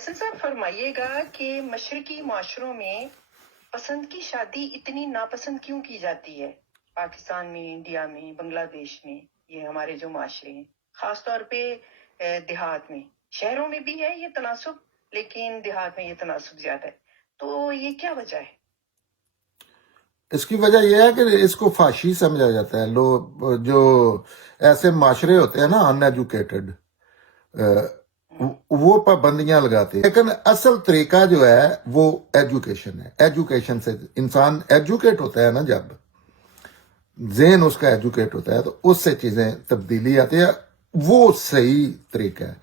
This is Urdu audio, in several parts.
احسن صاحب فرمائیے گا کہ مشرقی معاشروں میں پسند کی شادی اتنی ناپسند کیوں کی جاتی ہے؟ پاکستان میں، انڈیا میں، بنگلہ دیش میں، یہ ہمارے جو معاشرے ہیں خاص طور پہ دیہات میں، شہروں میں بھی ہے یہ تناسب لیکن دیہات میں یہ تناسب زیادہ ہے، تو یہ کیا وجہ ہے؟ اس کی وجہ یہ ہے کہ اس کو فحاشی سمجھا جاتا ہے. لوگ جو ایسے معاشرے ہوتے ہیں نا ان ایجوکیٹڈ، وہ پابندیاں لگاتے ہیں، لیکن اصل طریقہ جو ہے وہ ایجوکیشن ہے. ایجوکیشن سے انسان ایجوکیٹ ہوتا ہے نا، جب ذہن اس کا ایجوکیٹ ہوتا ہے تو اس سے چیزیں تبدیلی آتی ہے، وہ صحیح طریقہ ہے.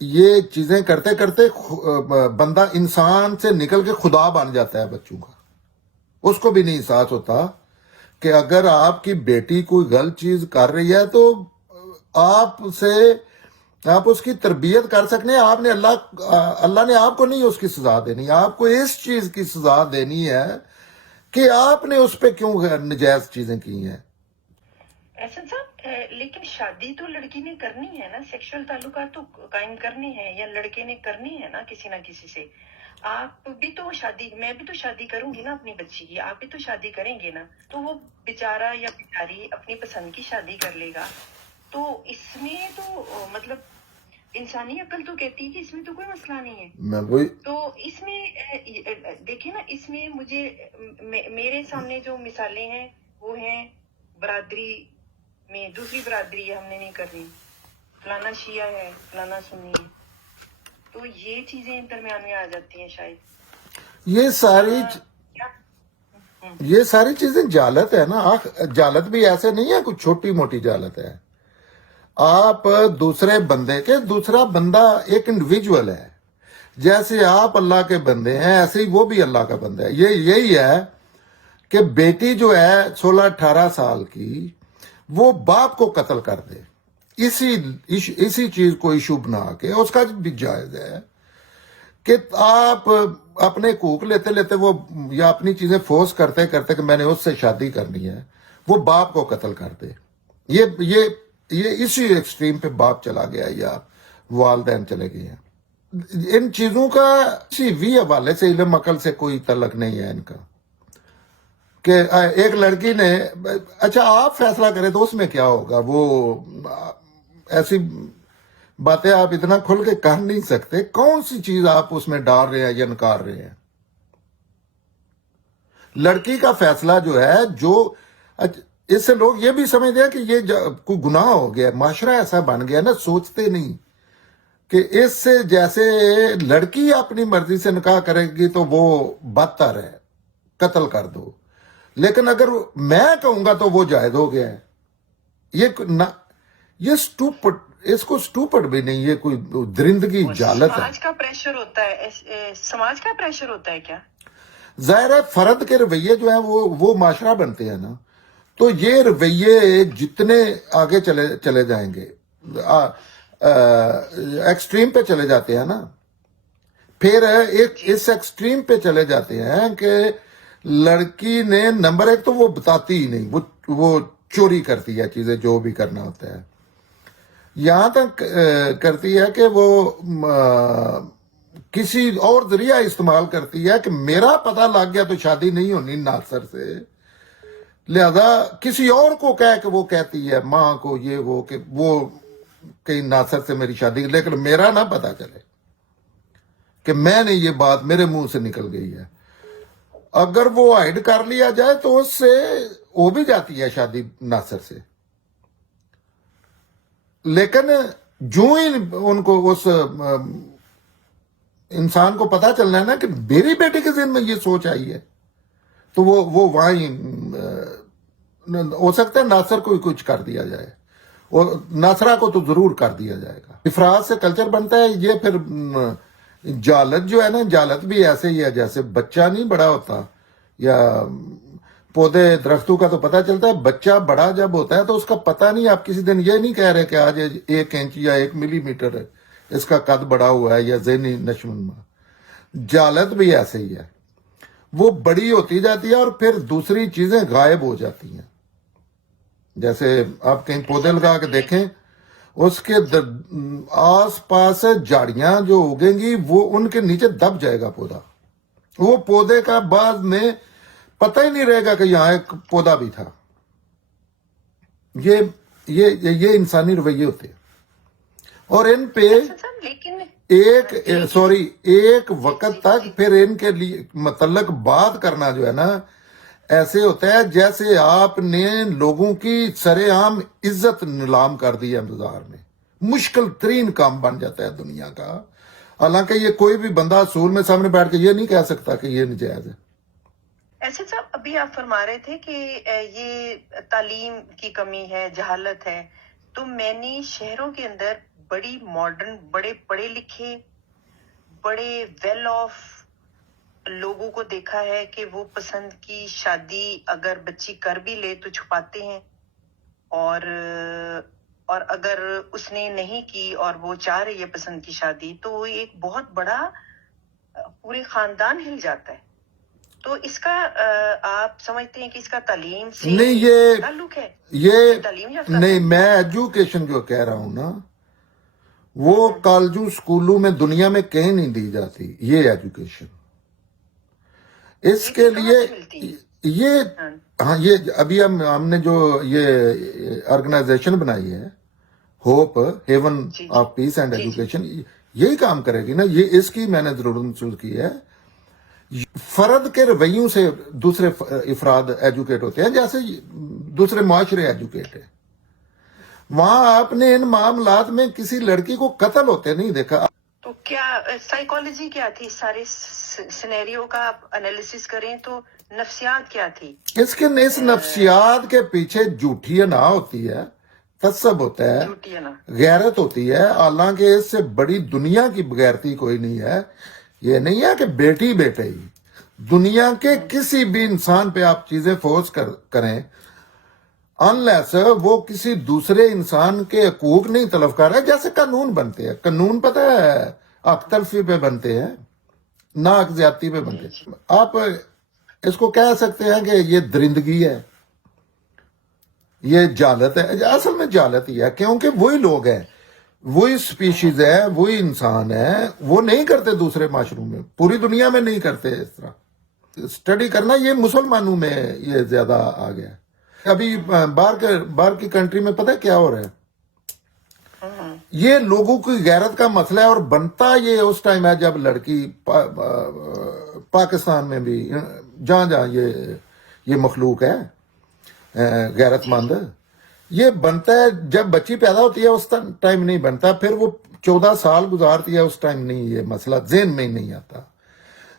یہ چیزیں کرتے کرتے بندہ انسان سے نکل کے خدا بن جاتا ہے بچوں کا. اس کو بھی نہیں احساس ہوتا کہ اگر آپ کی بیٹی کوئی غلط چیز کر رہی ہے تو آپ اس کی تربیت کر سکتے ہیں. آپ نے اللہ نے آپ کو نہیں اس کی سزا دینی، آپ کو اس چیز کی سزا دینی ہے کہ آپ نے اس پہ کیوں نجائز چیزیں کی ہیں. احسن صاحب لیکن شادی تو لڑکی نے کرنی ہے نا، سیکشل تعلقات تو قائم کرنے ہیں یا لڑکے نے کرنی ہے نا کسی نہ کسی سے. آپ بھی تو شادی، میں بھی تو شادی کروں گی نا اپنی بچی کی، آپ بھی تو شادی کریں گے نا، تو وہ بیچارہ یا بیچاری اپنی پسند کی شادی کر لے گا. تو اس میں تو مطلب انسانی عقل تو کہتی ہے کہ اس میں تو کوئی مسئلہ نہیں ہے. میں وہی تو اس میں دیکھیں نا، اس میں مجھے میرے سامنے جو مثالیں ہیں وہ ہیں برادری میں دوسری برادری ہے ہم نے نہیں کرنی، فلانا شیعہ ہے فلانا سنی ہے، تو یہ چیزیں درمیان میں آ جاتی ہیں شاید. یہ ساری چیزیں جالت ہے نا. جالت بھی ایسے نہیں ہے کوئی چھوٹی موٹی جالت ہے. آپ دوسرے دوسرا بندہ ایک انڈیویجول ہے. جیسے آپ اللہ کے بندے ہیں ایسے ہی وہ بھی اللہ کا بندہ ہے. یہی ہے کہ بیٹی جو ہے 16-18 سال کی، وہ باپ کو قتل کر دے، اسی چیز کو ایشو بنا کے اس کا بھی جائز ہے کہ آپ اپنے حقوق لیتے لیتے وہ یا اپنی چیزیں فورس کرتے کرتے کہ میں نے اس سے شادی کرنی ہے، وہ باپ کو قتل کر دے. یہ اسی ایکسٹریم پہ باپ چلا گیا یا والدین چلے گئے ہیں. ان چیزوں کا کسی بھی حوالے سے علم عقل سے کوئی تعلق نہیں ہے ان کا. کہ ایک لڑکی نے، اچھا آپ فیصلہ کریں تو اس میں کیا ہوگا. وہ ایسی باتیں آپ اتنا کھل کے کر نہیں سکتے. کون سی چیز آپ اس میں ڈال رہے ہیں یا نکار رہے ہیں. لڑکی کا فیصلہ جو ہے، اس سے لوگ یہ بھی سمجھتے ہیں کہ یہ کوئی گناہ ہو گیا، معاشرہ ایسا بن گیا نا، سوچتے نہیں کہ اس سے جیسے لڑکی اپنی مرضی سے نکاح کرے گی تو وہ بدتر ہے، قتل کر دو. لیکن اگر میں کہوں گا تو وہ جائز ہو گیا ہے. یہ اس کو سٹوپڈ بھی نہیں، یہ کوئی درندگی جالت ہے. سماج کا پریشر ہوتا ہے، سماج کا پریشر ہوتا ہے کیا؟ ظاہر ہے فرد کے رویے جو ہیں وہ معاشرہ بنتے ہیں نا. تو یہ رویے جتنے آگے چلے جائیں گے، ایکسٹریم پہ چلے جاتے ہیں نا، پھر اس ایکسٹریم پہ چلے جاتے ہیں کہ لڑکی نے نمبر ایک تو وہ بتاتی ہی نہیں، وہ چوری کرتی ہے چیزیں، جو بھی کرنا ہوتا ہے. یہاں تک کرتی ہے کہ وہ کسی اور ذریعہ استعمال کرتی ہے کہ میرا پتہ لگ گیا تو شادی نہیں ہونی ناصر سے، لہذا کسی اور کو کہہ کہ وہ کہتی ہے ماں کو یہ وہ کہ وہ کہیں ناصر سے میری شادی، لیکن میرا نہ پتا چلے کہ میں نے یہ بات میرے منہ سے نکل گئی ہے. اگر وہ ہائڈ کر لیا جائے تو اس سے ہو بھی جاتی ہے شادی ناصر سے. لیکن جو ہی ان کو اس انسان کو پتا چلنا ہے نا کہ میری بیٹی کے ذہن میں یہ سوچ آئی ہے، تو وہ وہیں ہو سکتا ہے ناصر کو ہی کچھ کر دیا جائے، اور ناصرہ کو تو ضرور کر دیا جائے گا. افراد سے کلچر بنتا ہے. یہ پھر جالت جو ہے نا، جالت بھی ایسے ہی ہے جیسے بچہ نہیں بڑا ہوتا، یا پودے درختوں کا تو پتہ چلتا ہے. بچہ بڑا جب ہوتا ہے تو اس کا پتہ نہیں، آپ کسی دن یہ نہیں کہہ رہے کہ آج 1 انچ یا 1 ملی میٹر اس کا قد بڑا ہوا ہے یا ذہنی نشوونما. جالت بھی ایسے ہی ہے، وہ بڑی ہوتی جاتی ہے اور پھر دوسری چیزیں غائب ہو جاتی ہیں. جیسے آپ کہیں پودے لگا کے دیکھیں، اس کے آس پاس جھاڑیاں جو اگیں گی وہ ان کے نیچے دب جائے گا پودا. وہ پودے کا بعد میں پتہ ہی نہیں رہے گا کہ یہاں ایک پودا بھی تھا. یہ انسانی رویے ہوتے ہیں. اور ان پہ احسن صاحب لیکن ایک وقت تک پھر ان کے لیے متعلق بات کرنا جو ہے نا ایسے ہوتا ہے جیسے آپ نے لوگوں کی سر عام عزت نیلام کر دی ہے بازار میں. مشکل ترین کام بن جاتا ہے دنیا کا. حالانکہ یہ کوئی بھی بندہ اصول میں سامنے بیٹھ کے یہ نہیں کہہ سکتا کہ یہ نجائز ہے. ایسے صاحب ابھی آپ فرما رہے تھے کہ یہ تعلیم کی کمی ہے، جہالت ہے، تو میں نے شہروں کے اندر بڑی ماڈرن، بڑے پڑھے لکھے، بڑے ویل آف لوگوں کو دیکھا ہے کہ وہ پسند کی شادی اگر بچی کر بھی لے تو چھپاتے ہیں، اور اگر اس نے نہیں کی اور وہ چاہ رہی ہے پسند کی شادی تو وہ ایک بہت بڑا پورے خاندان ہل جاتا ہے. تو اس کا آپ سمجھتے ہیں کہ اس کا تعلیم سے نہیں تعلق ہے؟ یہ تعلیم یافتہ نہیں، میں ایجوکیشن جو کہہ رہا ہوں نا وہ کالجوں سکولوں میں دنیا میں کہیں نہیں دی جاتی. یہ ایجوکیشن اس کے لیے یہ ابھی ہم نے جو یہ آرگنائزیشن بنائی ہے Hope Haven of Peace and Education, یہی کام کرے گی نا. یہ اس کی میں نے ضرورت محسوس کی ہے. فرد کے رویوں سے دوسرے افراد ایجوکیٹ ہوتے ہیں جیسے دوسرے معاشرے ایجوکیٹ ہیں. وہاں آپ نے ان معاملات میں کسی لڑکی کو قتل ہوتے نہیں دیکھا. تو کیا سائیکالوجی کیا تھی؟ سارے سینیریو کا آپ انالیسس کریں تو نفسیات کیا تھی؟ اس نفسیات کے پیچھے جھوٹی انا ہوتی ہے، تعصب ہوتا ہے، غیرت ہوتی ہے. حالانکہ اس سے بڑی دنیا کی بغیرتی کوئی نہیں ہے. یہ نہیں ہے کہ بیٹی بیٹے ہی. دنیا کے کسی بھی انسان پہ آپ چیزیں فورس کریں انلیس وہ کسی دوسرے انسان کے حقوق نہیں طلب کر رہے. جیسے قانون بنتے ہیں، قانون پتہ ہے حق تلفی پہ بنتے ہیں، نہ حق زیادتی پہ بنتے ہیں. آپ اس کو کہہ سکتے ہیں کہ یہ درندگی ہے، یہ جہالت ہے. اصل میں جہالت ہی ہے، کیونکہ وہی لوگ ہیں، وہی سپیشیز ہے، وہی انسان ہے. وہ نہیں کرتے دوسرے معاشروں میں، پوری دنیا میں نہیں کرتے اس طرح. اسٹڈی کرنا یہ مسلمانوں میں یہ زیادہ آ گیا. ابھی باہر کی کنٹری میں پتہ کیا ہو رہا ہے؟ یہ لوگوں کی غیرت کا مسئلہ ہے. اور بنتا یہ اس ٹائم ہے جب لڑکی پاکستان میں بھی جہاں یہ مخلوق ہے غیرت مند، یہ بنتا ہے جب بچی پیدا ہوتی ہے. اس ٹائم نہیں بنتا، پھر وہ 14 سال گزارتی ہے، اس ٹائم نہیں یہ مسئلہ ذہن میں نہیں آتا.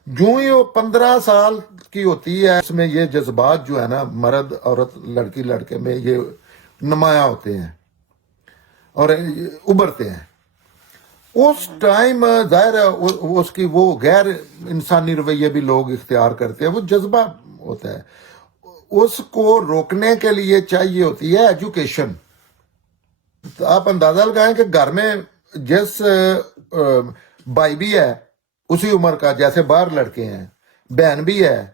جو ہی وہ 15 سال کی ہوتی ہے اس میں یہ جذبات جو ہے نا مرد عورت لڑکی لڑکے میں یہ نمایاں ہوتے ہیں اور ابھرتے ہیں. اس ٹائم ظاہر ہے اس کی وہ غیر انسانی رویے بھی لوگ اختیار کرتے ہیں. وہ جذبہ ہوتا ہے. اس کو روکنے کے لیے چاہیے ہوتی ہے ایجوکیشن. آپ اندازہ لگائیں کہ گھر میں جس بھائی بھی ہے اسی عمر کا، جیسے باہر لڑکے ہیں، بہن بھی ہے،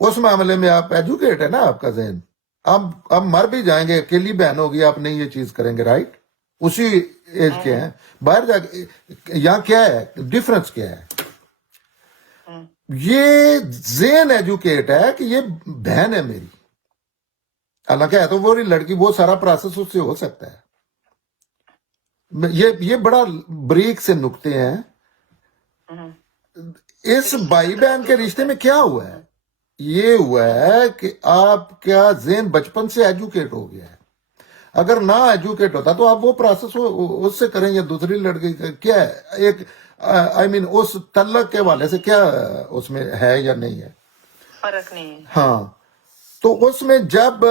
اس معاملے میں آپ ایجوکیٹ ہے نا. آپ کا ذہن اب مر بھی جائیں گے، اکیلی بہن ہوگی، آپ نہیں یہ چیز کریں گے، رائٹ؟ اسی ایج کے ہیں. باہر جا کے یہاں کیا ہے ڈفرنس کیا ہے؟ یہ ذہن ایجوکیٹ ہے کہ یہ بہن ہے میری. حالانکہ ہے تو وہ لڑکی، وہ سارا پروسیس اس سے ہو سکتا ہے. یہ بڑا بریک سے نکتے ہیں. اس بھائی بہن کے رشتے میں کیا ہوا ہے؟ یہ ہوا ہے کہ آپ کا ذہن بچپن سے ایجوکیٹ ہو گیا ہے. اگر نہ ایجوکیٹ ہوتا تو آپ وہ پروسیس اس سے کریں یا دوسری لڑکی کیا ہے ایک اس تعلق کے حوالے سے کیا اس میں ہے یا نہیں ہے؟ فرق نہیں ہے. ہاں. تو اس میں جب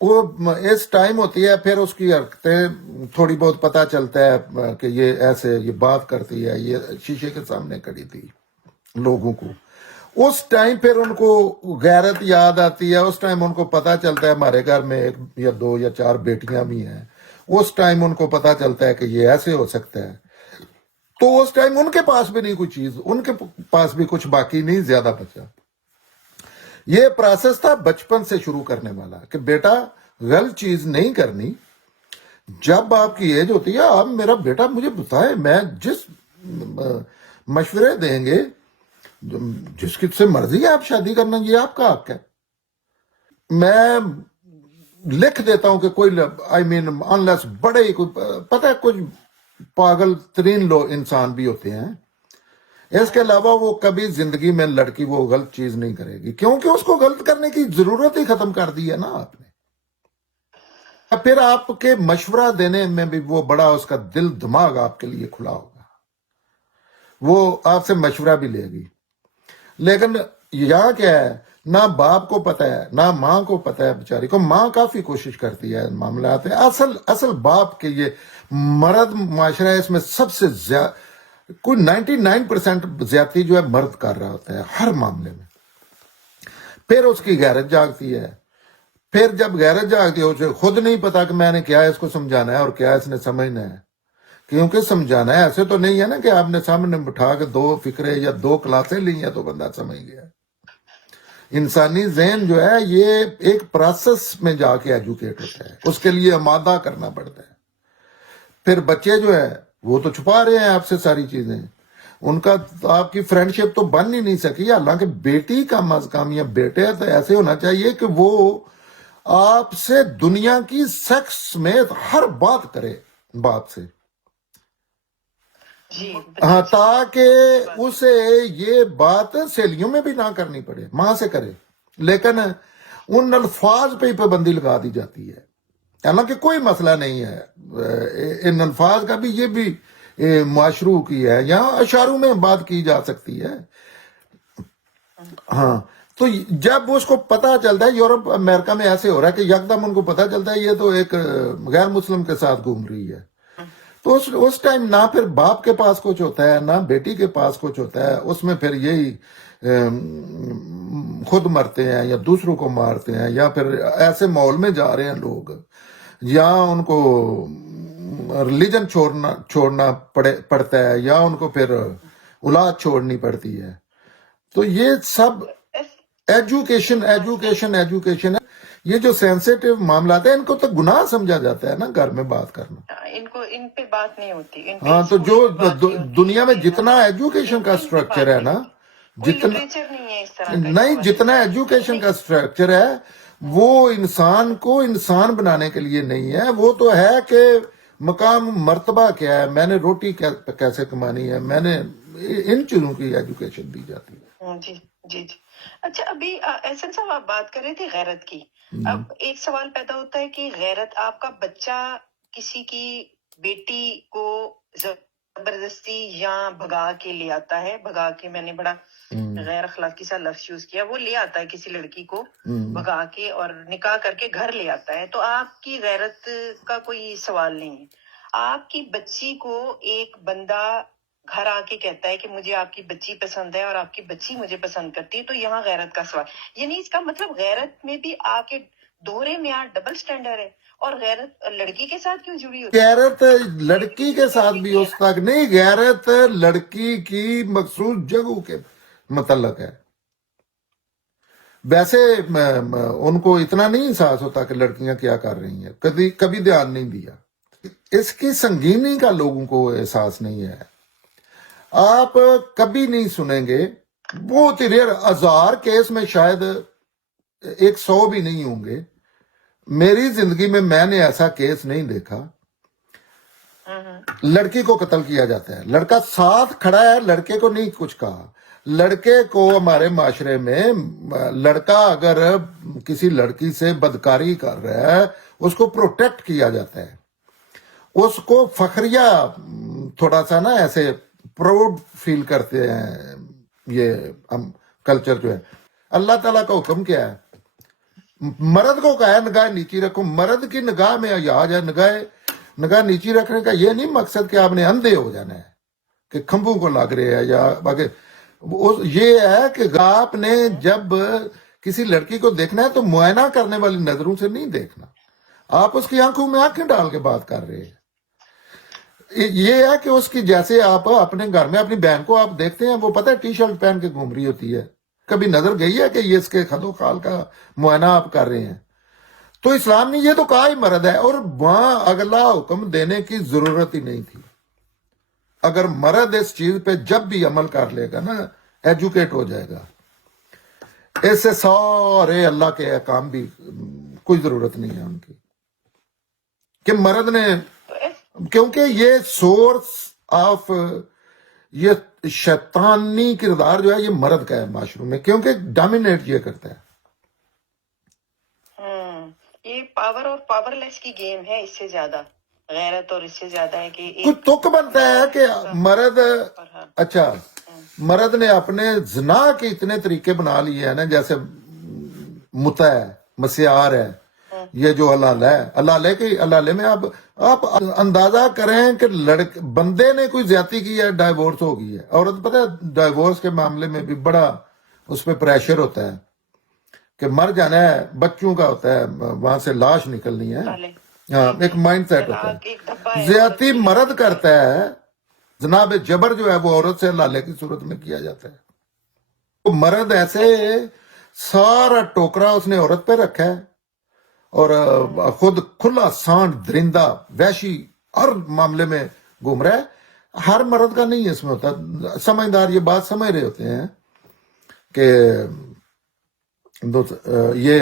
وہ اس ٹائم ہوتی ہے پھر اس کی حرکتیں تھوڑی بہت پتہ چلتا ہے کہ یہ ایسے یہ بات کرتی ہے، یہ شیشے کے سامنے کھڑی تھی لوگوں کو. اس ٹائم پھر ان کو غیرت یاد آتی ہے. اس ٹائم ان کو پتہ چلتا ہے ہمارے گھر میں 1 یا 2 یا 4 بیٹیاں بھی ہیں. اس ٹائم ان کو پتہ چلتا ہے کہ یہ ایسے ہو سکتا ہے. تو اس ٹائم ان کے پاس بھی نہیں کوئی چیز، ان کے پاس بھی کچھ باقی نہیں زیادہ بچا. یہ پروسیس تھا بچپن سے شروع کرنے والا کہ بیٹا غلط چیز نہیں کرنی. جب آپ کی ایج ہوتی ہے آپ میرا بیٹا مجھے بتائے میں جس مشورے دیں گے جس کس سے مرضی ہے آپ شادی کرنا یہ آپ کا حق ہے. میں لکھ دیتا ہوں کہ کوئی آئی مین انلیس بڑے ہی پتہ ہے کچھ پاگل ترین لوگ انسان بھی ہوتے ہیں. اس کے علاوہ وہ کبھی زندگی میں لڑکی وہ غلط چیز نہیں کرے گی کیونکہ اس کو غلط کرنے کی ضرورت ہی ختم کر دی ہے نا آپ نے. پھر آپ کے مشورہ دینے میں بھی وہ بڑا اس کا دل دماغ آپ کے لیے کھلا ہوگا, وہ آپ سے مشورہ بھی لے گی. لیکن یہاں کیا ہے نہ باپ کو پتہ ہے نہ ماں کو پتہ ہے بیچاری کو. ماں کافی کوشش کرتی ہے معاملات میں. اصل باپ کے یہ مرد معاشرہ ہے اس میں سب سے زیادہ کوئی 99% زیادتی جو ہے مرد کر رہا ہوتا ہے ہر معاملے میں. پھر اس کی غیرت جاگتی ہے. پھر جب غیرت جاگتی ہے اسے خود نہیں پتا کہ میں نے کیا اس کو سمجھانا ہے اور کیا اس نے سمجھنا ہے. کیونکہ سمجھانا ہے ایسے تو نہیں ہے نا کہ آپ نے سامنے بٹھا کے 2 فکرے یا 2 کلاسیں لی ہیں تو بندہ سمجھ گیا. انسانی ذہن جو ہے یہ ایک پروسیس میں جا کے ایجوکیٹ ہوتا ہے, اس کے لیے آمادہ کرنا پڑتا ہے. پھر بچے جو ہے وہ تو چھپا رہے ہیں آپ سے ساری چیزیں, ان کا آپ کی فرینڈ شپ تو بن ہی نہیں سکی. حالانکہ بیٹی کا مذکام یا بیٹے تو ایسے ہونا چاہیے کہ وہ آپ سے دنیا کی سیکس سمیت ہر بات کرے باپ سے, جی ہاں, بچے تاکہ اسے یہ بات سہیلیوں میں بھی نہ کرنی پڑے, ماں سے کرے. لیکن ان الفاظ پہ ہی پابندی لگا دی جاتی ہے. حالانکہ کوئی مسئلہ نہیں ہے, ان الفاظ کا بھی یہ بھی معاشرو کی ہے, یہاں اشاروں میں بات کی جا سکتی ہے. ہاں, تو جب اس کو پتا چلتا ہے یورپ امریکہ میں ایسے ہو رہا ہے کہ یکدم ان کو پتا چلتا ہے یہ تو ایک غیر مسلم کے ساتھ گھوم رہی ہے, تو اس ٹائم نہ پھر باپ کے پاس کچھ ہوتا ہے نہ بیٹی کے پاس کچھ ہوتا ہے. اس میں پھر یہی خود مرتے ہیں یا دوسروں کو مارتے ہیں یا پھر ایسے ماحول میں جا رہے ہیں لوگ یا ان کو ریلیجن چھوڑنا پڑتا ہے یا ان کو پھر اولاد چھوڑنی پڑتی ہے. تو یہ سب ایجوکیشن ہے. یہ جو سینسیٹیو معاملات ہیں ان کو تو گناہ سمجھا جاتا ہے نا گھر میں بات کرنا. ان پہ بات نہیں ہوتی, ان پہ ہاں, تو جو اسکول میں بات نہیں ہوتی, دنیا میں جتنا ایجوکیشن کا ان پہ سٹرکچر بات ہے نہیں نا, ہوتی. کوئی جتنا لٹریچر نہیں ہے اس طرح کا نہیں جتنا ایجوکیشن کا سٹرکچر ہے وہ انسان کو انسان بنانے کے لیے نہیں ہے. وہ تو ہے کہ مقام مرتبہ کیا ہے, میں نے روٹی کیسے کمانی ہے, میں نے ان چیزوں کی ایجوکیشن دی جاتی ہے. جی جی جی. اچھا, ابھی احسن صاحب آپ بات کر رہے تھے غیرت کی. اب ایک سوال پیدا ہوتا ہے کہ غیرت, آپ کا بچہ کسی کی بیٹی کو زبردستی یا بھگا کے لے آتا ہے, بھگا کے, میں نے بڑا غیر اخلاقی سا لفظ یوز کیا, وہ لے آتا ہے کسی لڑکی کو بھگا کے اور نکاح کر کے گھر لے آتا ہے, تو آپ کی غیرت کا کوئی سوال نہیں ہے. آپ کی بچی کو ایک بندہ گھر آ کے کہتا ہے کہ مجھے آپ کی بچی پسند ہے اور آپ کی بچی مجھے پسند کرتی ہے, تو یہاں غیرت کا سوال, یعنی اس کا مطلب غیرت میں بھی آ کے دوہرے معیار ڈبل سٹینڈرڈ ہے, اور غیرت لڑکی کے ساتھ کیوں جڑی ہوتی ہے؟ غیرت لڑکی کے ساتھ بھی اس تک نہیں, غیرت لڑکی کی مخصوص جگہوں کے متعلق ہے. ویسے ان کو اتنا نہیں احساس ہوتا کہ لڑکیاں کیا کر رہی ہیں, کبھی دھیان نہیں دیا. اس کی سنگینی کا لوگوں کو احساس نہیں ہے. آپ کبھی نہیں سنیں گے, بہت ہی ریئر, 1000 کیس میں شاید 100 بھی نہیں ہوں گے. میری زندگی میں نے ایسا کیس نہیں دیکھا. لڑکی کو قتل کیا جاتا ہے, لڑکا ساتھ کھڑا ہے, لڑکے کو نہیں کچھ کہا. لڑکے کو ہمارے معاشرے میں لڑکا اگر کسی لڑکی سے بدکاری کر رہا ہے اس کو پروٹیکٹ کیا جاتا ہے, اس کو فخریہ تھوڑا سا نا ایسے پراؤڈ فیل کرتے ہیں. یہ ہم کلچر جو ہے, اللہ تعالیٰ کا حکم کیا ہے, مرد کو کہا ہے نگاہ نیچی رکھو. مرد کی نگاہ میں یاد ہے نگاہ نیچی رکھنے کا یہ نہیں مقصد کہ آپ نے اندھے ہو جانا ہے کہ کھمبوں کو لگ رہے ہیں یا باقی. یہ ہے کہ آپ نے جب کسی لڑکی کو دیکھنا ہے تو معائنہ کرنے والی نظروں سے نہیں دیکھنا, آپ اس کی آنکھوں میں آنکھیں ڈال کے بات کر رہے ہیں. یہ ہے کہ اس کی جیسے آپ اپنے گھر میں اپنی بہن کو آپ دیکھتے ہیں, وہ پتہ ہے ٹی شرٹ پہن کے گھوم رہی ہوتی ہے, کبھی نظر گئی ہے کہ یہ اس کے خد و خال کا معائنہ آپ کر رہے ہیں. تو اسلام نے یہ تو کہا ہی مرد ہے، اور وہاں اگلا حکم دینے کی ضرورت ہی نہیں تھی۔ اگر مرد اس چیز پہ جب بھی عمل کر لے گا نا، ایجوکیٹ ہو جائے گا، اس سے سارے اللہ کے احکام بھی کوئی ضرورت نہیں ہے ان کی، کہ مرد نے، تو ایس- کیونکہ یہ سورس آف یہ شیطانی کردار جو ہے یہ مرد کا ہے معاشروں میں، کیونکہ ڈومینیٹ یہ کرتا ہے۔ یہ پاور اور پاور لیس کی گیم ہے، اس سے زیادہ غیرت اور اس سے زیادہ ہے کہ کوئی ایک تک بنتا ہے کہ مرد، اور ہاں اچھا مرد نے اپنے زنا کے اتنے طریقے بنا لیے ہیں نا، جیسے متا ہے، مسیار ہے، یہ جو حلالے میں اب آپ اندازہ کریں کہ بندے نے کوئی زیادتی کی ہے، ڈائیورس ہو گئی ہے، عورت پتہ ہے ڈائیورس کے معاملے میں بھی بڑا اس پہ پریشر ہوتا ہے کہ مر جانا ہے، بچوں کا ہوتا ہے، وہاں سے لاش نکلنی ہے، پہلے ہاں ایک مائنڈ سیٹ ہوتا طلاق ایک دھبا ہے۔ ہے زیادتی عورت کی مرد زندگی کرتا ہے، جناب جبر جو ہے وہ عورت سے لالے کی صورت میں کیا جاتا ہے۔ وہ مرد ایسے سارا ٹوکرا اس نے عورت پہ رکھا ہے، اور خود کھلا سانڈ درندہ وحشی ہر معاملے میں گھوم رہا ہے۔ ہر مرد کا نہیں اس میں ہوتا، سمجھدار یہ بات سمجھ رہے ہوتے ہیں کہ یہ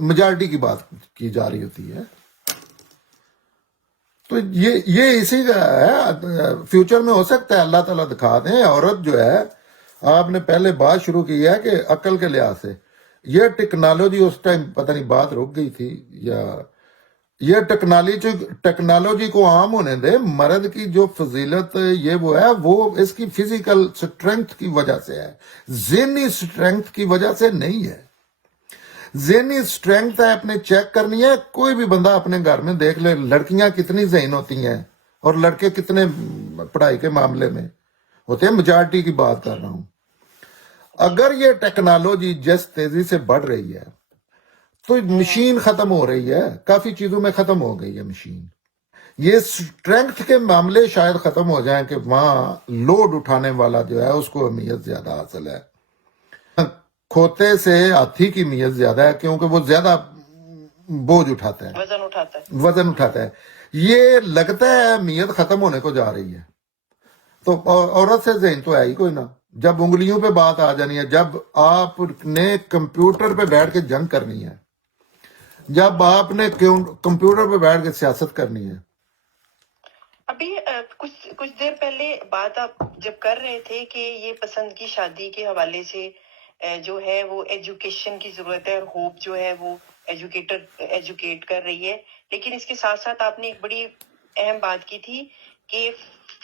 میجارٹی کی بات کی جا رہی ہوتی ہے۔ تو یہ اسی کا ہے، فیوچر میں ہو سکتا ہے اللہ تعالیٰ دکھا دیں۔ عورت جو ہے، آپ نے پہلے بات شروع کی ہے کہ عقل کے لحاظ سے یہ ٹیکنالوجی، اس ٹائم پتہ نہیں بات رک گئی تھی یا یہ ٹیکنالوجی کو عام ہونے دے، مرد کی جو فضیلت یہ وہ ہے، وہ اس کی فزیکل سٹرینتھ کی وجہ سے ہے، ذہنی سٹرینتھ کی وجہ سے نہیں ہے۔ ذہنی سٹرینتھ ہے، اپنے چیک کرنی ہے، کوئی بھی بندہ اپنے گھر میں دیکھ لے، لڑکیاں کتنی ذہین ہوتی ہیں اور لڑکے کتنے پڑھائی کے معاملے میں ہوتے ہیں، میجارٹی کی بات کر رہا ہوں۔ اگر یہ ٹیکنالوجی جس تیزی سے بڑھ رہی ہے تو مشین ختم ہو رہی ہے، کافی چیزوں میں ختم ہو گئی ہے مشین۔ یہ سٹرینتھ کے معاملے شاید ختم ہو جائیں کہ وہاں لوڈ اٹھانے والا جو ہے اس کو اہمیت زیادہ حاصل ہے۔ کھوتے سے ہاتھی کی اہمیت زیادہ ہے، کیونکہ وہ زیادہ بوجھ اٹھاتا ہے، وزن اٹھاتا ہے۔ یہ لگتا ہے اہمیت ختم ہونے کو جا رہی ہے، تو عورت سے ذہن تو ہے ہی کوئی نہ۔ جب انگلیوں پہ بات آ جانی ہے، جب آپ نے کمپیوٹر پہ بیٹھ کے جنگ کرنی ہے، جب آپ نے کمپیوٹر پہ بیٹھ کے سیاست کرنی ہے۔ ابھی کچھ دیر پہلے بات آپ جب کر رہے تھے کہ یہ پسند کی شادی کے حوالے سے جو ہے وہ ایجوکیشن کی ضرورت ہے، اور ہوپ جو ہے وہ ایجوکیٹ کر رہی ہے، لیکن اس کے ساتھ ساتھ آپ نے ایک بڑی اہم بات کی تھی کہ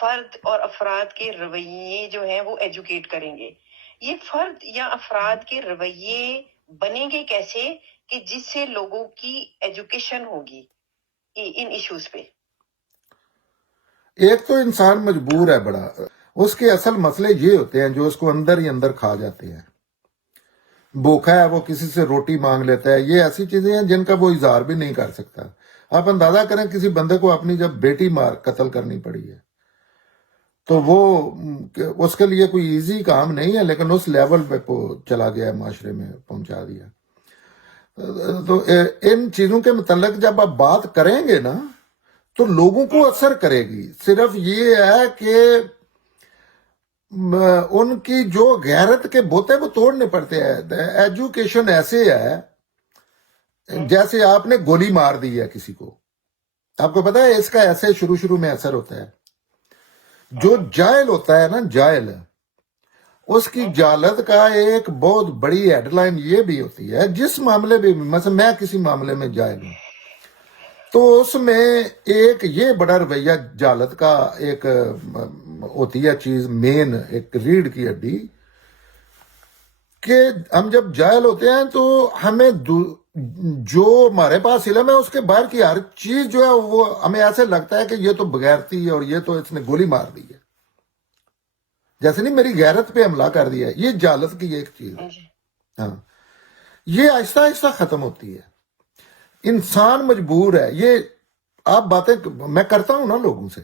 فرد اور افراد کے رویے جو ہیں وہ ایجوکیٹ کریں گے۔ یہ فرد یا افراد کے رویے بنیں گے کیسے کہ جس سے لوگوں کی ایجوکیشن ہوگی ان ایشوز پہ؟ ایک تو انسان مجبور ہے بڑا، اس کے اصل مسئلے یہ ہوتے ہیں جو اس کو اندر ہی اندر کھا جاتے ہیں۔ بھوکا ہے، وہ کسی سے روٹی مانگ لیتا ہے، یہ ایسی چیزیں ہیں جن کا وہ اظہار بھی نہیں کر سکتا۔ آپ اندازہ کریں کسی بندے کو اپنی جب بیٹی قتل کرنی پڑی ہے تو وہ اس کے لیے کوئی ایزی کام نہیں ہے، لیکن اس لیول پہ چلا گیا ہے، معاشرے میں پہنچا دیا۔ تو ان چیزوں کے متعلق جب آپ بات کریں گے نا تو لوگوں کو اثر کرے گی۔ صرف یہ ہے کہ ان کی جو غیرت کے بوتے وہ توڑنے پڑتے ہیں۔ ایجوکیشن ایسے ہے جیسے آپ نے گولی مار دی ہے کسی کو، آپ کو پتا ہے اس کا ایسے شروع میں اثر ہوتا ہے۔ جو جاہل ہوتا ہے نا، جاہل، اس کی جہالت کا ایک بہت بڑی ہیڈ لائن یہ بھی ہوتی ہے، جس معاملے میں مثلا میں کسی معاملے میں جاہل ہوں تو اس میں ایک یہ بڑا رویہ جہالت کا ایک ہوتی ہے چیز، مین ایک ریڑھ کی ہڈی، کہ ہم جب جاہل ہوتے ہیں تو ہمیں جو ہمارے پاس علم ہے اس کے باہر کی ہر چیز جو ہے وہ ہمیں ایسے لگتا ہے کہ یہ تو بغیرتی ہے، اور یہ تو اس نے گولی مار دی ہے، جیسے نہیں میری غیرت پہ حملہ کر دیا ہے۔ یہ جہالت کی ایک چیز ہے، ہاں، یہ آہستہ آہستہ ختم ہوتی ہے۔ انسان مجبور ہے، یہ آپ باتیں میں کرتا ہوں نا لوگوں سے،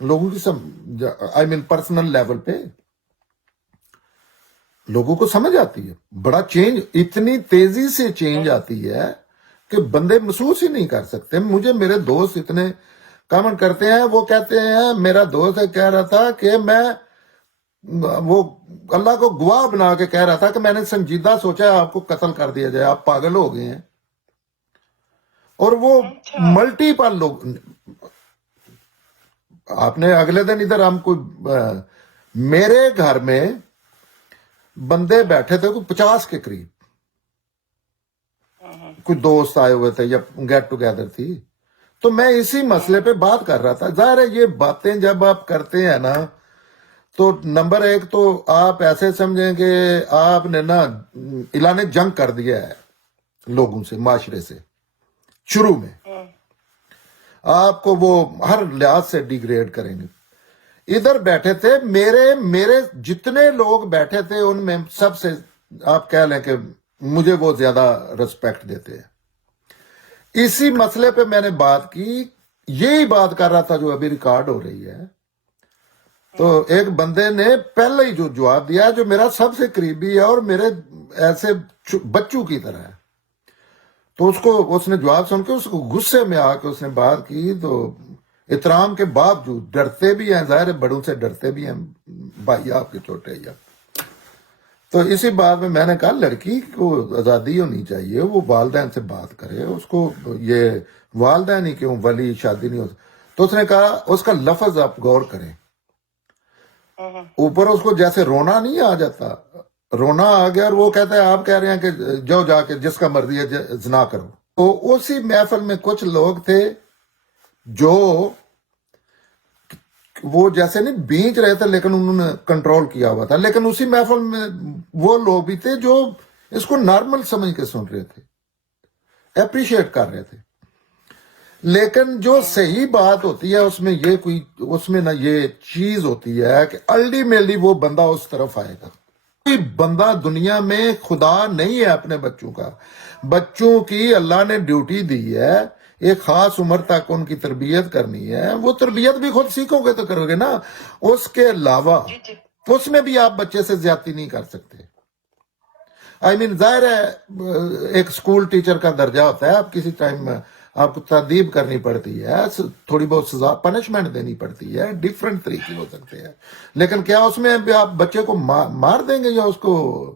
لوگوں کی پرسنل لیول پہ لوگوں کو سمجھ آتی ہے، بڑا چینج، اتنی تیزی سے چینج آتی ہے کہ بندے محسوس ہی نہیں کر سکتے. مجھے میرے دوست اتنے کامنٹ کرتے ہیں, وہ کہتے ہیں, میرا دوست کہہ رہا تھا کہ میں وہ اللہ کو گواہ بنا کے کہہ رہا تھا کہ میں نے سنجیدہ سوچا آپ کو قتل کر دیا جائے, آپ پاگل ہو گئے ہیں. اور وہ اچھا ملٹیپل لوگ, آپ نے اگلے دن ادھر ہم کوئی میرے گھر میں بندے بیٹھے تھے کوئی 50 کے قریب, کوئی دوست آئے ہوئے تھے یا گیٹ ٹوگیدر تھی, تو میں اسی مسئلے پہ بات کر رہا تھا. ظاہر ہے یہ باتیں جب آپ کرتے ہیں نا, تو نمبر ایک تو آپ ایسے سمجھیں کہ آپ نے نا اعلان جنگ کر دیا ہے لوگوں سے, معاشرے سے. شروع میں آپ کو وہ ہر لحاظ سے ڈیگریڈ کریں گے. ادھر بیٹھے تھے میرے جتنے لوگ بیٹھے تھے ان میں سب سے آپ کہہ لیں کہ مجھے وہ زیادہ رسپیکٹ دیتے ہیں. اسی مسئلے پہ میں نے بات کی, یہی بات کر رہا تھا جو ابھی ریکارڈ ہو رہی ہے. تو ایک بندے نے پہلے ہی جو جواب دیا جو میرا سب سے قریبی ہے اور میرے ایسے بچوں کی طرح ہے, تو اس نے جواب سن کے اس کو غصے میں آ کے اس نے بات کی. تو احترام کے باوجود ڈرتے بھی ہیں, ظاہر ہے بڑوں سے ڈرتے بھی ہیں, بھائی آپ کے چھوٹے یا. تو اسی بات میں نے کہا لڑکی کو آزادی ہونی چاہیے, وہ والدین سے بات کرے, اس کو یہ والدین ہی کیوں ولی شادی نہیں ہو. تو اس نے کہا اس کا لفظ آپ غور کریں, اوپر اس کو جیسے رونا نہیں آ جاتا, رونا آ گیا اور وہ کہتا ہے آپ کہہ رہے ہیں کہ جو جا کے جس کا مرضی ہے زنا کرو. تو اسی محفل میں کچھ لوگ تھے جو وہ جیسے نہیں بینچ رہے تھے لیکن انہوں نے کنٹرول کیا ہوا تھا, لیکن اسی محفل میں وہ لوگ بھی تھے جو اس کو نارمل سمجھ کے سن رہے تھے, اپریشیٹ کر رہے تھے. لیکن جو صحیح بات ہوتی ہے اس میں یہ کوئی اس میں نہ یہ چیز ہوتی ہے کہ الٹیمیٹلی وہ بندہ اس طرف آئے گا. کوئی بندہ دنیا میں خدا نہیں ہے اپنے بچوں کا. بچوں کی اللہ نے ڈیوٹی دی ہے, ایک خاص عمر تک ان کی تربیت کرنی ہے. وہ تربیت بھی خود سیکھو گے تو کرو گے نا. اس کے علاوہ جی جی اس میں بھی آپ بچے سے زیادتی نہیں کر سکتے. ظاہر ہے ایک سکول ٹیچر کا درجہ ہوتا ہے, آپ کسی ٹائم آپ کو تادیب کرنی پڑتی ہے, تھوڑی بہت سزا پنشمنٹ دینی پڑتی ہے, ڈیفرنٹ طریقے ہو سکتے ہیں. لیکن کیا اس میں بھی آپ بچے کو مار دیں گے یا اس کو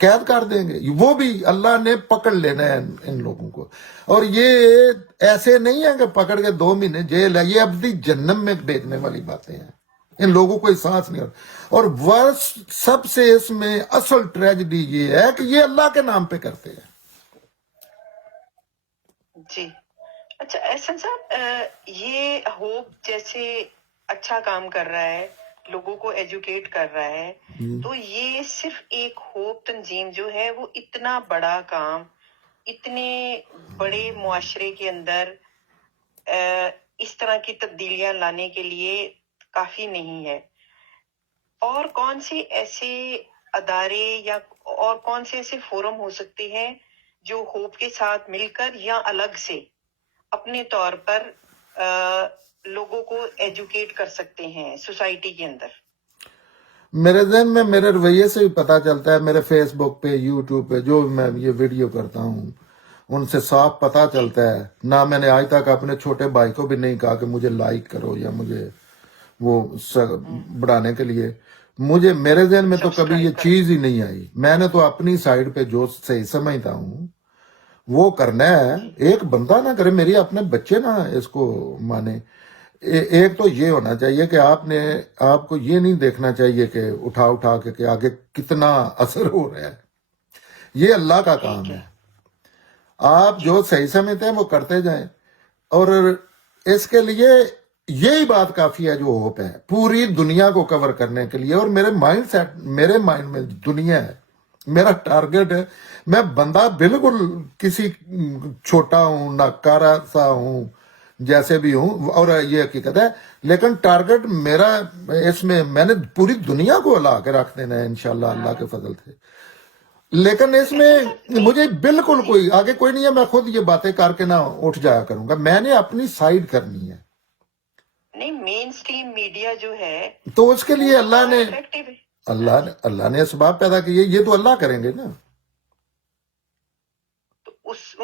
قید کر دیں گے؟ وہ بھی اللہ نے پکڑ لینا ہے ان لوگوں کو. اور یہ ایسے نہیں ہے کہ پکڑ کے 2 مہینے جیل ہے, یہ ابدی جہنم میں بھیجنے والی باتیں ہیں. ان لوگوں کو احساس نہیں ہوتا. اور ورس سب سے اس میں اصل ٹریجڈی یہ ہے کہ یہ اللہ کے نام پہ کرتے ہیں. جی. اچھا احسن صاحب, یہ ہوپ جیسے اچھا کام کر رہا ہے, لوگوں کو ایجوکیٹ کر رہا ہے, تو یہ صرف ایک ہوپ تنظیم جو ہے وہ اتنا بڑا کام اتنے بڑے معاشرے کے اندر اس طرح کی تبدیلیاں لانے کے لیے کافی نہیں ہے. اور کون سے ایسے ادارے یا اور کون سے ایسے فورم ہو سکتے ہیں جو ہوپ کے ساتھ مل کر یا الگ سے اپنے طور پر لوگوں کو ایجوکیٹ کر سکتے ہیں سوسائٹی کے اندر؟ میرے ذہن میں میرے رویے سے بھی پتا چلتا ہے, میرے فیس بک پہ یوٹیوب پہ جو میں یہ ویڈیو کرتا ہوں ان سے صاف پتا چلتا ہے. نہ میں نے آج تک اپنے چھوٹے بھائی کو بھی نہیں کہا کہ مجھے لائک کرو یا مجھے وہ بڑھانے کے لیے. میرے ذہن میں تو کبھی یہ چیز ہی نہیں آئی. میں نے تو اپنی سائڈ پہ جو صحیح سمجھتا ہوں وہ کرنا ہے. ایک بندہ نہ کرے, میری اپنے بچے نہ اس کو مانے. ایک تو یہ ہونا چاہیے کہ آپ کو یہ نہیں دیکھنا چاہیے کہ اٹھا کے کہ آگے کتنا اثر ہو رہا ہے. یہ اللہ کا کام ہے. آپ جو صحیح سمجھتے ہیں وہ کرتے جائیں. اور اس کے لیے یہی بات کافی ہے جو ہوپ ہے پوری دنیا کو کور کرنے کے لیے. اور میرے مائنڈ میں دنیا ہے, میرا ٹارگٹ ہے. میں بندہ بالکل کسی چھوٹا ہوں, ناکارا سا ہوں, جیسے بھی ہوں, اور یہ حقیقت ہے. لیکن ٹارگٹ میرا اس میں نے پوری دنیا کو ہلا کے رکھ دینا ہے انشاءاللہ اللہ کے فضل سے. لیکن اس میں مجھے بالکل آگے کوئی نہیں ہے. میں خود یہ باتیں کر کے نہ اٹھ جایا کروں گا. میں نے اپنی سائیڈ کرنی ہے. نہیں, مین سٹریم میڈیا جو ہے تو اس کے لیے اللہ نے اسباب پیدا کیے, یہ تو اللہ کریں گے نا. تو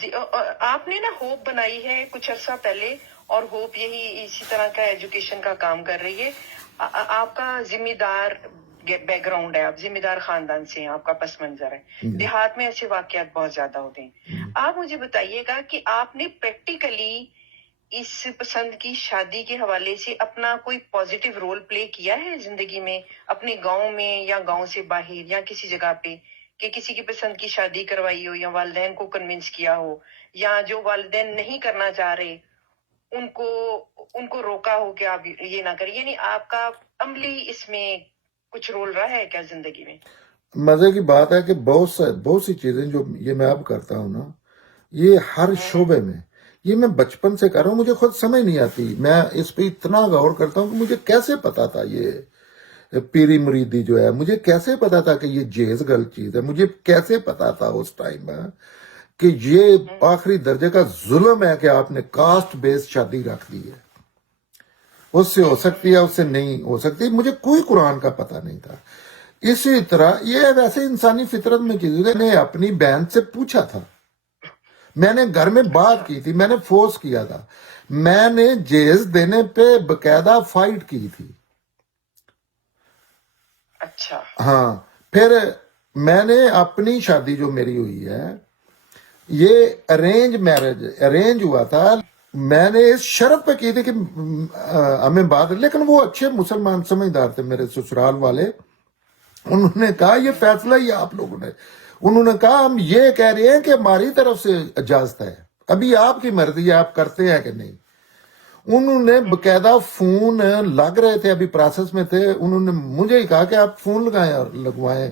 جی آپ نے نا ہوپ بنائی ہے کچھ عرصہ پہلے، اور ہوپ یہی اسی طرح کا ایجوکیشن کا کام کر رہی ہے۔ آپ کا ذمہ دار بیک گراؤنڈ ہے، آپ ذمہ دار خاندان سے ہیں، آپ کا پس منظر ہے، دیہات میں ایسے واقعات بہت زیادہ ہوتے ہیں۔ آپ مجھے بتائیے گا کہ آپ نے پریکٹیکلی اس پسند کی شادی کے حوالے سے اپنا کوئی پازیٹیو رول پلے کیا ہے زندگی میں، اپنے گاؤں میں یا گاؤں سے باہر یا کسی جگہ پہ، کہ کسی کی پسند کی شادی کروائی ہو یا والدین کو کنونس کیا ہو، یا جو والدین نہیں کرنا چاہ رہے ان کو روکا ہو کہ آپ یہ نہ کریں، یعنی آپ کا عملی اس میں کچھ رول رہا ہے کیا زندگی میں؟ مزے کی بات ہے کہ بہت سی چیزیں جو یہ میں اب کرتا ہوں نا، یہ ہر شعبے میں، یہ میں بچپن سے کر رہا ہوں، مجھے خود سمجھ نہیں آتی، میں اس پہ اتنا غور کرتا ہوں کہ مجھے کیسے پتا تھا یہ پیری مریدی جو ہے، مجھے کیسے پتا تھا کہ یہ جیز غلط چیز ہے، مجھے کیسے پتا تھا اس ٹائم میں کہ یہ آخری درجے کا ظلم ہے کہ آپ نے کاسٹ بیس شادی رکھ دی ہے، اس سے ہو سکتی ہے، اس سے نہیں ہو سکتی، مجھے کوئی قرآن کا پتہ نہیں تھا۔ اسی طرح یہ ویسے انسانی فطرت میں چیز ہے، میں نے اپنی بہن سے پوچھا تھا، میں نے گھر میں بات کی تھی، میں نے فورس کیا تھا، میں نے جیز دینے پہ باقاعدہ فائٹ کی تھی۔ اچھا، ہاں، پھر میں نے اپنی شادی جو میری ہوئی ہے، یہ ارینج ہوا تھا، میں نے اس شرط پہ کی تھی کہ ہمیں بات، لیکن وہ اچھے مسلمان سمجھدار تھے میرے سسرال والے، انہوں نے کہا یہ فیصلہ ہی آپ لوگوں نے، انہوں نے کہا ہم یہ کہہ رہے ہیں کہ ہماری طرف سے اجازت ہے، ابھی آپ کی مرضی ہے آپ کرتے ہیں کہ نہیں۔ انہوں نے باقاعدہ فون لگ رہے تھے، ابھی پروسیس میں تھے، انہوں نے مجھے ہی کہا کہ آپ فون لگائیں اور لگوائیں،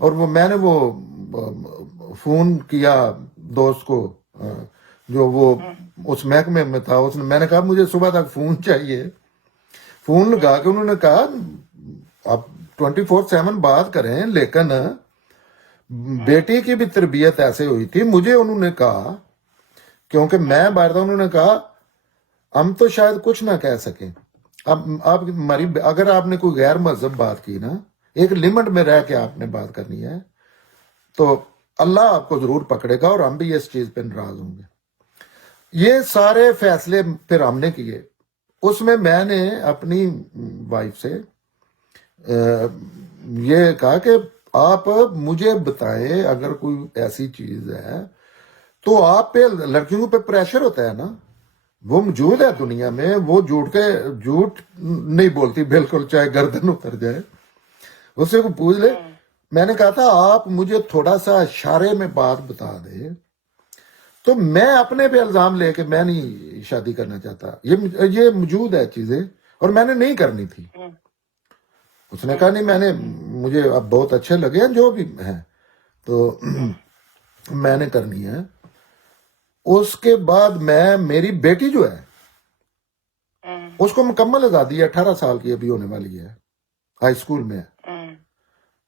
اور وہ میں نے وہ فون کیا دوست کو جو وہ اس محکمے میں تھا، اس نے، میں نے کہا مجھے صبح تک فون چاہیے، فون لگا کے انہوں نے کہا آپ 24/7 بات کریں، لیکن بیٹی کی بھی تربیت ایسے ہوئی تھی، مجھے انہوں نے کہا، کیونکہ میں باہر تھا، انہوں نے کہا ہم تو شاید کچھ نہ کہہ سکیں، اب آپ ہماری اگر آپ نے کوئی غیر مہذب بات کی نا، ایک لمٹ میں رہ کے آپ نے بات کرنی ہے، تو اللہ آپ کو ضرور پکڑے گا، اور ہم بھی اس چیز پہ ناراض ہوں گے۔ یہ سارے فیصلے پھر ہم نے کیے، اس میں نے اپنی وائف سے یہ کہا کہ آپ مجھے بتائیں اگر کوئی ایسی چیز ہے تو آپ پہ، لڑکیوں پہ پریشر ہوتا ہے نا، وہ موجود ہے دنیا میں، وہ جھوٹ نہیں بولتی بالکل، چاہے گردن اتر جائے، اس سے کو پوچھ لے۔ میں نے کہا تھا آپ مجھے تھوڑا سا اشارے میں بات بتا دے تو میں اپنے پہ الزام لے کے میں نہیں شادی کرنا چاہتا، یہ موجود ہے چیزیں، اور میں نے نہیں کرنی تھی۔ اس نے کہا نہیں، مجھے اب بہت اچھے لگے ہیں جو بھی ہیں، تو میں نے کرنی ہے۔ اس کے بعد میری بیٹی جو ہے اس کو مکمل آزادی ہے، 18 سال کی ابھی ہونے والی ہے، ہائی اسکول میں ہے،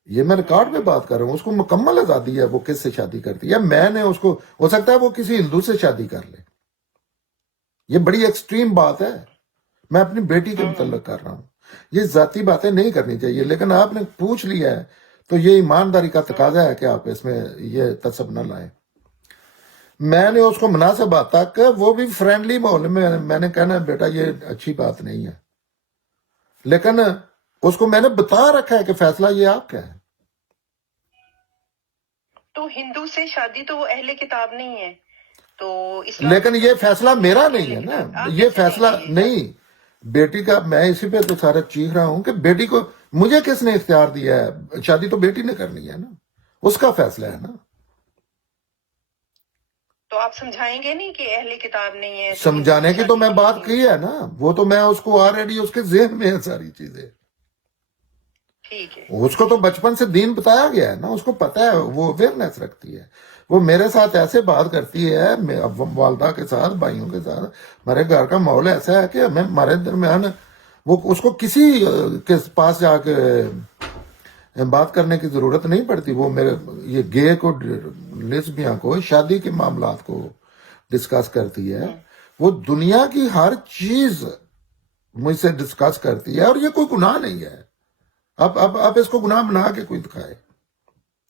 یہ میں ریکارڈ پہ بات کر رہا ہوں، اس کو مکمل آزادی ہے وہ کس سے شادی کرتی ہے، میں نے اس کو، ہو سکتا ہے وہ کسی ہندو سے شادی کر لے، یہ بڑی ایکسٹریم بات ہے، میں اپنی بیٹی کے متعلق کر رہا ہوں، یہ ذاتی باتیں نہیں کرنی چاہیے، لیکن آپ نے پوچھ لیا ہے تو یہ ایمانداری کا تقاضا ہے کہ آپ اس میں یہ تصب نہ لائیں۔ میں نے اس کو مناسب بات تک، وہ بھی فرینڈلی ماحول میں نے کہنا بیٹا یہ اچھی بات نہیں ہے، لیکن اس کو میں نے بتا رکھا ہے کہ فیصلہ یہ آپ کا ہے۔ تو ہندو سے شادی تو وہ اہل کتاب نہیں ہے، تو اسلام، لیکن یہ فیصلہ میرا نہیں ہے نا، یہ فیصلہ نہیں بیٹی کا، میں اسی پہ تو سارا چیخ رہا ہوں کہ بیٹی کو مجھے کس نے اختیار دیا ہے، شادی تو بیٹی نے کرنی ہے نا، اس کا فیصلہ ہے نا۔ تو آپ سمجھائیں گے نہیں کہ اہل کتاب نہیں ہے؟ سمجھانے کی تو میں بات کی ہے نا، وہ تو میں اس کو آلریڈی اس کے ذہن میں ہے ساری چیزیں، ٹھیک ہے، اس کو تو بچپن سے دین بتایا گیا ہے نا، اس کو پتا ہے، وہ اویئرنیس رکھتی ہے، وہ میرے ساتھ ایسے بات کرتی ہے، والدہ کے ساتھ، بھائیوں کے ساتھ، ہمارے گھر کا ماحول ایسا ہے کہ ہمیں، ہمارے درمیان، وہ اس کو کسی کے پاس جا کے بات کرنے کی ضرورت نہیں پڑتی، وہ میرے یہ گے کو، لیسبیاں کو، شادی کے معاملات کو ڈسکس کرتی ہے، وہ دنیا کی ہر چیز مجھ سے ڈسکس کرتی ہے، اور یہ کوئی گناہ نہیں ہے۔ اب اس کو گناہ بنا کے کوئی دکھائے،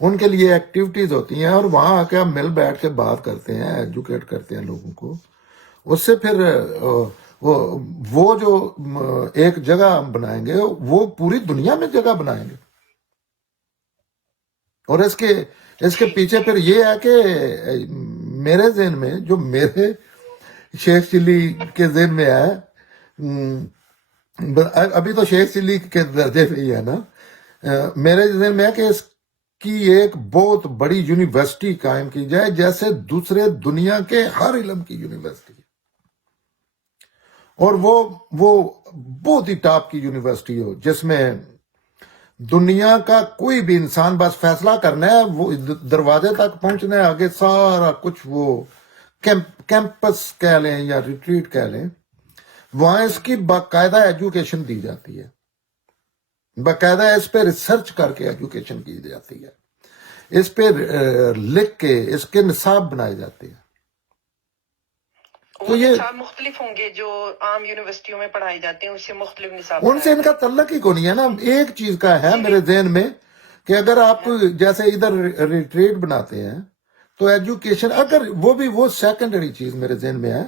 ان کے لیے ایکٹیویٹیز ہوتی ہیں، اور وہاں آ کے ہم مل بیٹھ کے بات کرتے ہیں، ایجوکیٹ کرتے ہیں لوگوں کو. اس سے پھر وہ جو ایک جگہ ہم بنائیں گے وہ پوری دنیا میں جگہ بنائیں گے. اور اس کے پیچھے پھر یہ ہے کہ میرے ذہن میں، جو میرے شیخ چلی کے ذہن میں ہے، ابھی تو شیخ چلی کے درجے پہ ہی ہے نا، میرے ذہن میں ہے کہ اس کی ایک بہت بڑی یونیورسٹی قائم کی جائے، جیسے دوسرے دنیا کے ہر علم کی یونیورسٹی، اور وہ بہت ہی ٹاپ کی یونیورسٹی ہو، جس میں دنیا کا کوئی بھی انسان بس فیصلہ کرنا ہے، وہ دروازے تک پہنچنا ہے، آگے سارا کچھ وہ کیمپس کہہ لیں یا ریٹریٹ کہہ لیں، وہاں اس کی باقاعدہ ایجوکیشن دی جاتی ہے، باقاعدہ اس پہ ریسرچ کر کے ایجوکیشن کی جاتی ہے، اس پہ لکھ کے اس کے نصاب بنائے جاتے ہیں. وہ تو یہ نصاب مختلف ہوں گے جو عام یونیورسٹیوں میں پڑھائے جاتے ہیں، اس سے مختلف نصاب ان سے ان کا تعلق ہی کو نہیں ہے نا. ایک چیز کا ہے میرے ذہن میں کہ اگر آپ جیسے ادھر ریٹریٹ بناتے ہیں تو ایجوکیشن، اگر وہ سیکنڈری چیز میرے ذہن میں ہے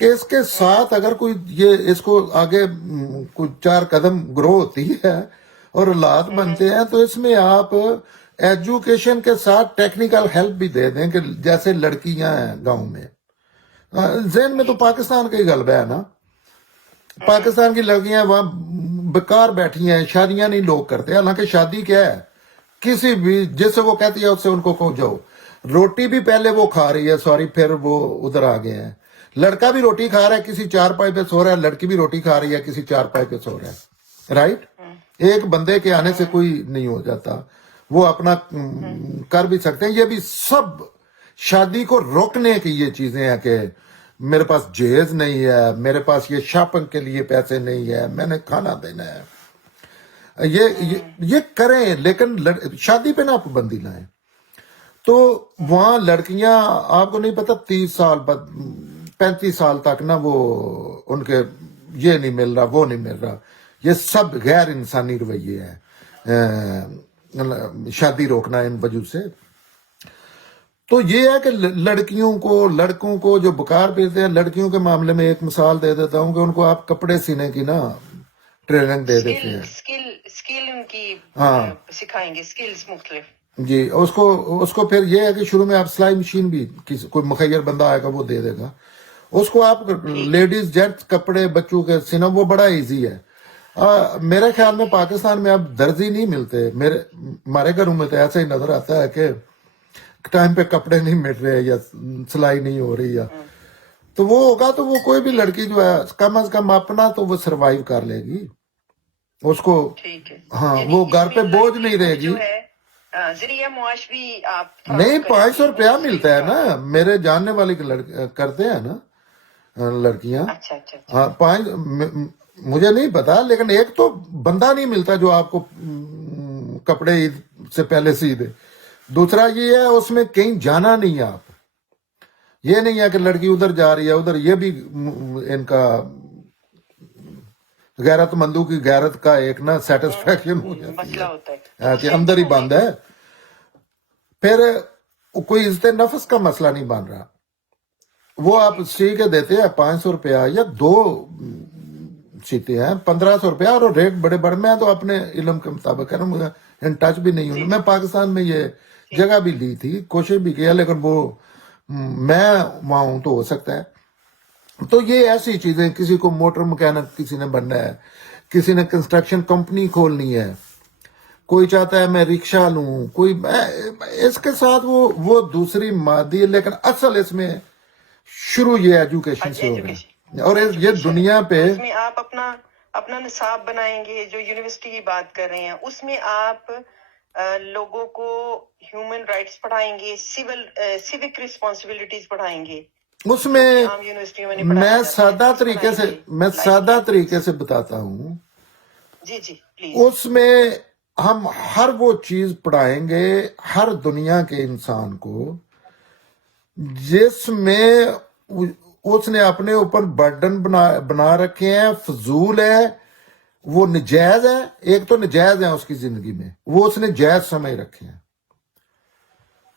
کہ اس کے ساتھ اگر کوئی یہ اس کو آگے کوئی 4 قدم گرو ہوتی ہے اور حالات بنتے ہیں، تو اس میں آپ ایجوکیشن کے ساتھ ٹیکنیکل ہیلپ بھی دے دیں، کہ جیسے لڑکیاں ہیں گاؤں میں. ذہن میں تو پاکستان کا ہی غلبہ ہے نا. پاکستان کی لڑکیاں وہاں بیکار بیٹھی ہیں، شادیاں نہیں لوگ کرتے. حالانکہ شادی کیا ہے، کسی بھی جس سے وہ کہتی ہے اس سے ان کو کہو جاؤ. روٹی بھی پہلے وہ کھا رہی ہے، سوری، پھر وہ ادھر آ گئے ہیں. لڑکا بھی روٹی کھا رہا ہے، کسی چارپائی پہ سو رہا ہے، لڑکی بھی روٹی کھا رہی ہے، کسی چارپائی پہ سو رہا ہے. رائٹ؟ ایک بندے کے آنے سے کوئی نہیں ہو جاتا، وہ اپنا کر بھی سکتے ہیں. یہ بھی سب شادی کو روکنے کی یہ چیزیں ہیں کہ میرے پاس جہیز نہیں ہے، میرے پاس یہ شاپنگ کے لیے پیسے نہیں ہے، میں نے کھانا دینا ہے. یہ کریں، لیکن شادی پہ نہ پابندی لائیں. تو وہاں لڑکیاں، آپ کو نہیں پتا، 30 سال بعد 35 سال تک نا وہ ان کے یہ نہیں مل رہا، وہ نہیں مل رہا. یہ سب غیر انسانی رویے ہیں، شادی روکنا ان وجہ سے. تو یہ ہے کہ لڑکیوں کو، لڑکوں کو جو بکار پیتے ہیں، لڑکیوں کے معاملے میں ایک مثال دے دیتا ہوں کہ ان کو آپ کپڑے سینے کی نا ٹریننگ دے دیتے ہیں. اسکل ان کی ہاں سکھائیں گے، اسکلز مختلف. جی، اس کو پھر یہ ہے کہ شروع میں آپ سلائی مشین بھی کوئی مخیر بندہ آئے گا وہ دے دے گا اس کو. آپ لیڈیز جینٹس کپڑے بچوں کے سینا وہ بڑا ایزی ہے. میرے خیال میں پاکستان میں اب درزی نہیں ملتے. ہمارے گھروں میں تو ایسا ہی نظر آتا ہے کہ ٹائم پہ کپڑے نہیں مل رہے یا سلائی نہیں ہو رہی. یا تو وہ ہوگا تو وہ کوئی بھی لڑکی جو ہے کم از کم اپنا تو وہ سروائیو کر لے گی. اس کو ہاں وہ گھر پہ بوجھ نہیں رہے گی. ذریعہ معاش بھی آپ نہیں، 500 روپیہ ملتا ہے نا. میرے جاننے والے کرتے ہیں نا لڑکیاں. ہاں، مجھے نہیں پتا، لیکن ایک تو بندہ نہیں ملتا جو آپ کو کپڑے عید سے پہلے سی دے. دوسرا یہ ہے اس میں کہیں جانا نہیں ہے. آپ یہ نہیں ہے کہ لڑکی ادھر جا رہی ہے ادھر. یہ بھی ان کا غیرت مندوں کی غیرت کا ایک نا سیٹسفیکشن ہو جاتی ہے کہ اندر ہی بند ہے. پھر کوئی عزت نفس کا مسئلہ نہیں بن رہا. وہ آپ سی کے دیتے ہیں 500 روپیہ یا 2 سیتے ہیں 1500 روپیہ، اور ریٹ بڑے بڑے. میں تو اپنے علم کے مطابق ہے نا، مجھے ان ٹچ بھی نہیں ہوں. میں پاکستان میں یہ جگہ بھی لی تھی، کوشش بھی کیا، لیکن وہ میں وہاں ہوں تو ہو سکتا ہے. تو یہ ایسی چیزیں، کسی کو موٹر مکینک کسی نے بننا ہے، کسی نے کنسٹرکشن کمپنی کھولنی ہے، کوئی چاہتا ہے میں رکشہ لوں، کوئی اس کے ساتھ وہ دوسری مادی ہے. لیکن اصل اس میں شروع یہ ایجوکیشن سے ہو رہا ہے. اور یہ دنیا پہ اس میں آپ اپنا نصاب بنائیں گے. جو یونیورسٹی کی بات کر رہے ہیں اس میں آپ لوگوں کو ہیومن رائٹس پڑھائیں گے، سیوک رسپانسبلٹیز پڑھائیں گے. اس میں میں سادہ طریقے سے بتاتا ہوں. جی پلیز. اس میں ہم ہر وہ چیز پڑھائیں گے ہر دنیا کے انسان کو جس میں اس نے اپنے اوپر برڈن بنا رکھے ہیں، فضول ہے، وہ نجائز ہے. ایک تو نجائز ہے اس کی زندگی میں، وہ اس نے جائز سمجھ رکھے ہیں.